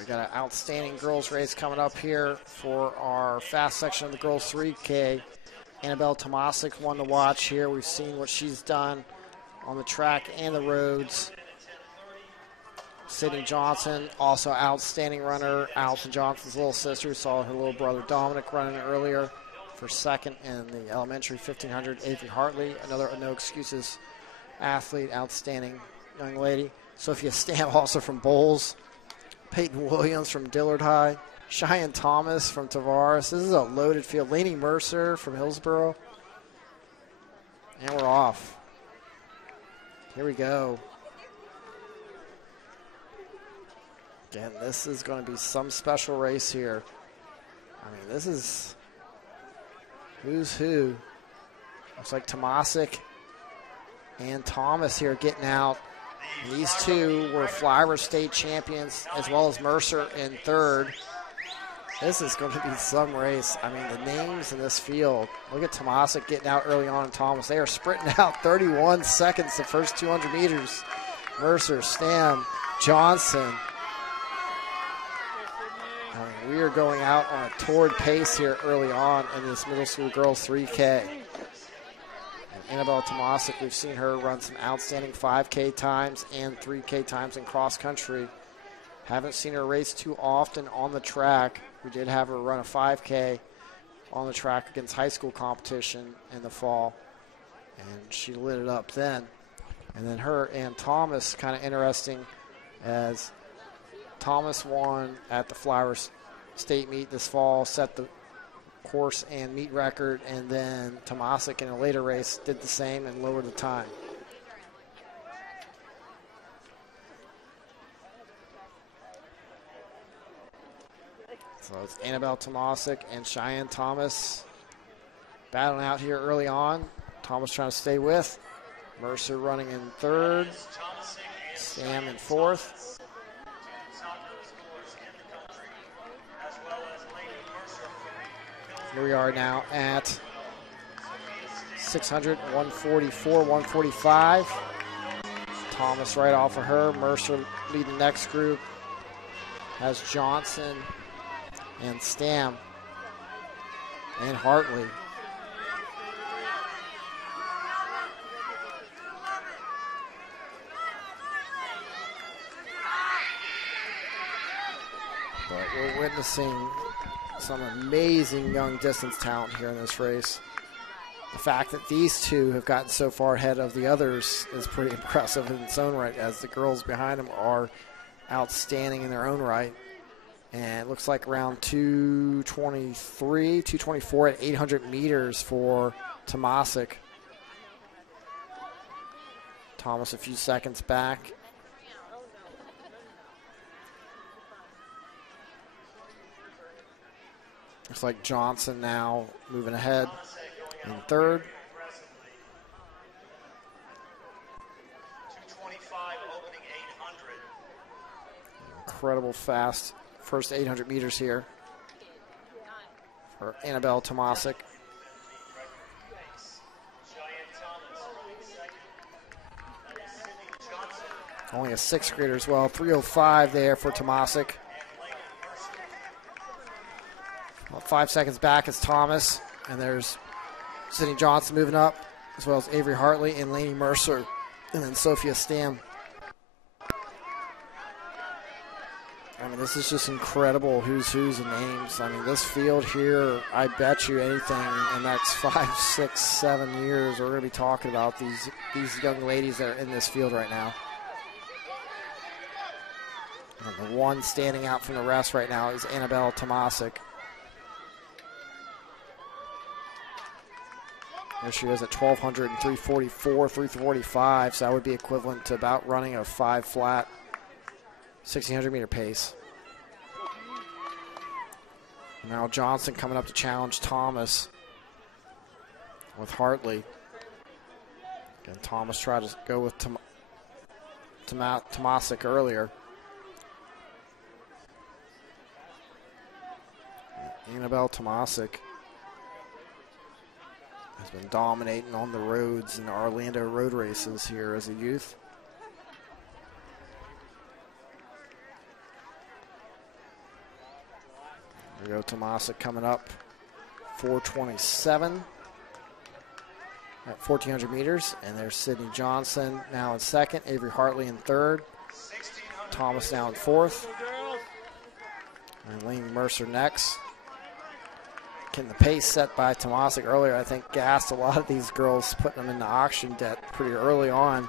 We got an outstanding girls race coming up here for our fast section of the girls 3K. Annabella Tomasic, one to watch here. We've seen what she's done on the track and the roads. Sydney Johnson, also outstanding runner. Allison Johnson's little sister. We saw her little brother Dominic running earlier for second in the elementary 1500. Avery Hartley, another no excuses athlete, outstanding young lady. Sophia Stam, also from Bowles. Peyton Williams from Dillard High. Cheyenne Thomas from Tavares. This is a loaded field. Lainey Mercer from Hillsboro. And we're off. Here we go. Again, this is going to be some special race here. I mean, this is who's who. Looks like Tomasic and Thomas here getting out. And these two were FLYRA state champions, as well as Mercer in third. This is going to be some race. I mean, the names in this field. Look at Tomasic getting out early on and Thomas. They are sprinting out 31 seconds the first 200 meters. Mercer, Stam, Johnson. I mean, we are going out on a torrid pace here early on in this middle school girls 3K. And Annabella Tomasic, we've seen her run some outstanding 5K times and 3K times in cross country. Haven't seen her race too often on the track. We did have her run a 5K on the track against high school competition in the fall, and she lit it up then. And then her and Thomas, kind of interesting, as Thomas won at the FLYRA state meet this fall, set the course and meet record, and then Tomasic in a later race did the same and lowered the time. So it's Annabelle Tomasic and Cheyenne Thomas battling out here early on. Thomas trying to stay with. Mercer running in third. Stam in fourth. Here we are now at 600, 144, 145. Thomas right off of her. Mercer leading the next group. Has Johnson and Stam and Hartley. But we're witnessing some amazing young distance talent here in this race. The fact that these two have gotten so far ahead of the others is pretty impressive in its own right, as the girls behind them are outstanding in their own right. And it looks like around 223, 224 at 800 meters for Tomasic. Thomas a few seconds back. Looks like Johnson now moving ahead in third. 225 opening 800. Incredible fast first 800 meters here for Annabelle Tomasic. Only a 6th grader as well. 3:05 there for Tomasic. About 5 seconds back is Thomas, and there's Sydney Johnson moving up, as well as Avery Hartley and Lainey Mercer, and then Sophia Stam. I mean, this is just incredible who's and names. I mean, this field here, I bet you anything in the next 5, 6, 7 years, we're going to be talking about these young ladies that are in this field right now. And the one standing out from the rest right now is Annabelle Tomasic. There she is at 1,200 and 344, 345, so that would be equivalent to about running a 5 flat 1,600 meter pace. Now Johnson coming up to challenge Thomas with Hartley. Again, Thomas tried to go with Tomasic earlier. Annabelle Tomasic has been dominating on the roads in the Orlando road races here as a youth. There we go, Tomasic coming up, 4:27 at 1,400 meters. And there's Sydney Johnson now in second, Avery Hartley in third, Thomas now in fourth, and Lane Mercer next. Getting the pace set by Tomasic earlier, I think gassed a lot of these girls, putting them in the auction debt pretty early on,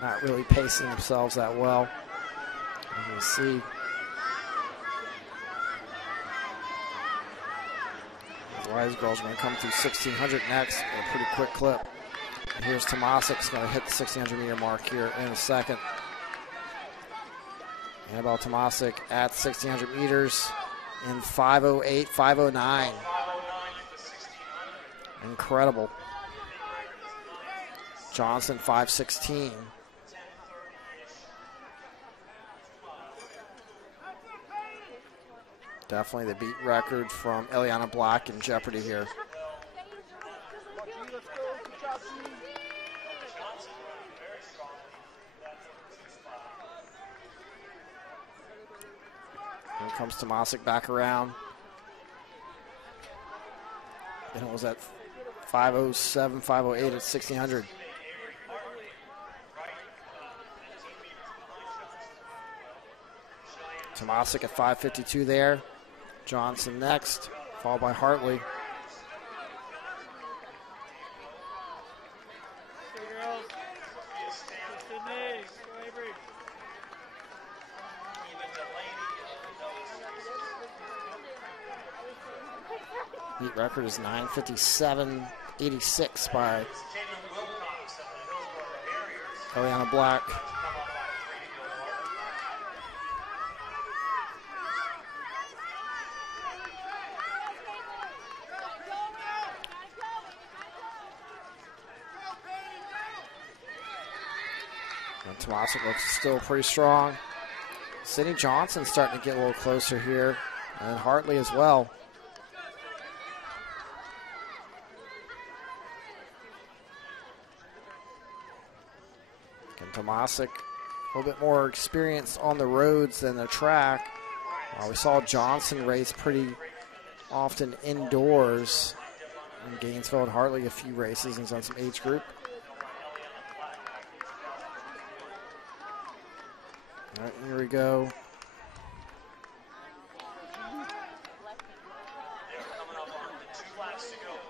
not really pacing themselves that well. As you can see, a lot of these girls are going to come through 1,600 next at a pretty quick clip. And here's Tomasic's going to hit the 1,600 meter mark here in a second. Annabella Tomasic at 1,600 meters in 5:08, 5:09. Incredible. Johnson 5:16. Definitely the beat record from Eliana Black in jeopardy here. Here comes Tomasic back around. And it was at 5:07, 5:08 at 1,600. Tomasic at 5:52 there. Johnson next, followed by Hartley. Beat record is 9:57.86 by Eliana Black. And Tomasic looks still pretty strong. Sydney Johnson starting to get a little closer here, and Hartley as well. And Tomasic a little bit more experience on the roads than the track. We saw Johnson race pretty often indoors in Gainesville, and Hartley a few races and he's on some age group. All right, here we go.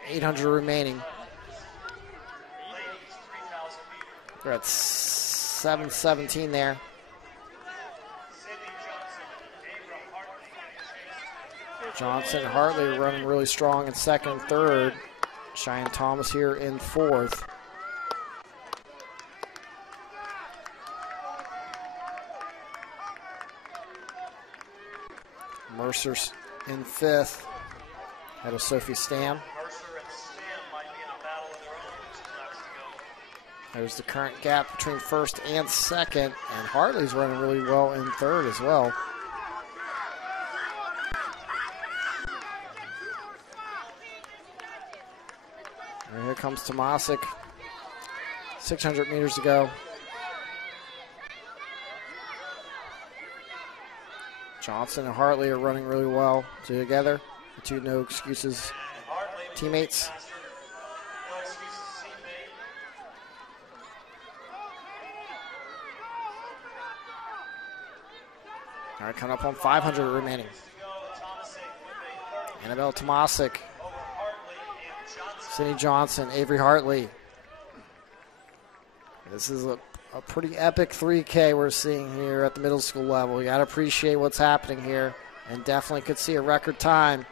$800 remaining. They're at 7:17 there. Johnson and Hartley are running really strong in second and third. Cheyenne Thomas here in fourth. Mercer's in fifth, ahead of Sophie Stam. There's the current gap between first and second, and Hartley's running really well in third as well. And here comes Tomasic, 600 meters to go. Johnson and Hartley are running really well together. The two no excuses teammates. All right, coming up on 500 remaining. Annabella Tomasic, Sydney Johnson, Avery Hartley. This is a pretty epic 3K we're seeing here at the middle school level. You got to appreciate what's happening here, and definitely could see a record time.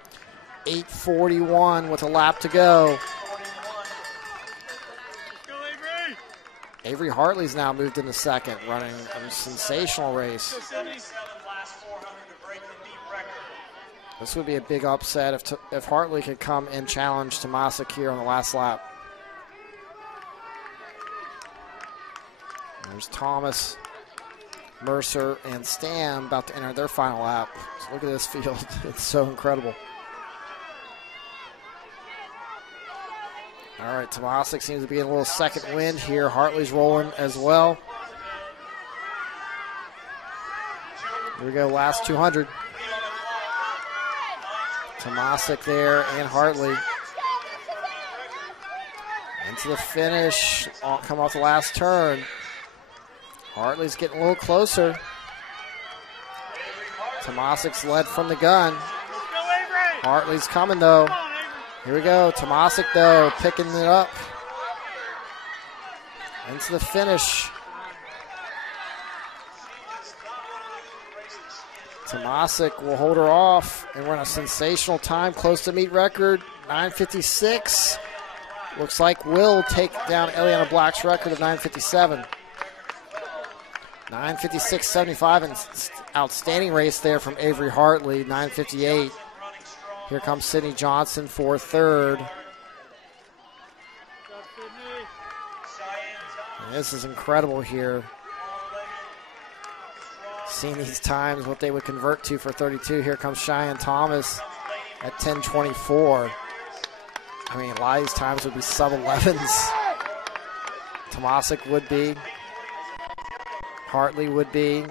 8:41 with a lap to go. Avery Hartley's now moved into second, running a sensational race. This would be a big upset if Hartley could come and challenge Tomasic here on the last lap. There's Thomas, Mercer, and Stam about to enter their final lap. So look at this field. It's so incredible. All right, Tomasic seems to be in a little second wind here. Hartley's rolling as well. Here we go, last 200. Tomasic there and Hartley. Into the finish, come off the last turn. Hartley's getting a little closer. Tomasic's led from the gun. Hartley's coming though. Here we go, Tomasic though, picking it up. Into the finish. Tomasic will hold her off and run a sensational time, close to meet record, 9:56. Looks like will take down Eliana Black's record of 9:57. 9:56.75, and outstanding race there from Avery Hartley, 9:58. Here comes Sydney Johnson for third. And this is incredible here. Seeing these times, what they would convert to for 32. Here comes Cheyenne Thomas at 10:24. I mean, a lot of these times would be sub-11s. Tomasic would be. Hartley would be.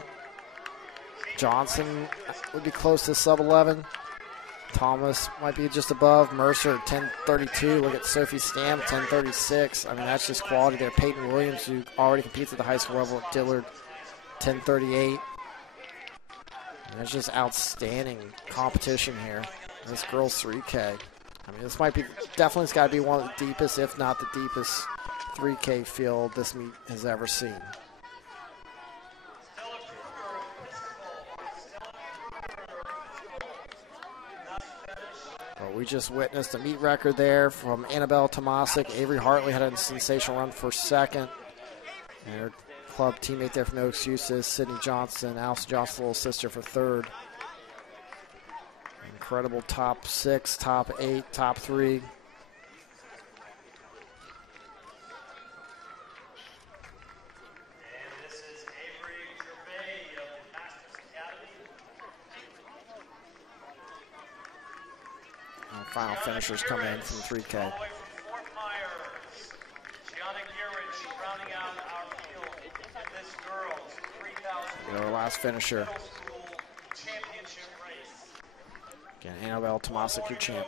Johnson would be close to sub-11. Thomas might be just above. Mercer, 10:32. Look at Sophie Stam, 10:36. I mean, that's just quality there. Peyton Williams, who already competes at the high school level at Dillard, 10:38. There's just outstanding competition here. This girls 3K. I mean, this might be, definitely it's got to be one of the deepest, if not the deepest 3K field this meet has ever seen. Well, we just witnessed a meet record there from Annabella Tomasic. Avery Hartley had a sensational run for second. And her club teammate there for No Excuses, Sydney Johnson, Allison Johnson's little sister for third. Incredible top 6, top 8, top 3. And final finishers come in from 3K. Our last finisher. Again, Annabella Tomasic, your champ.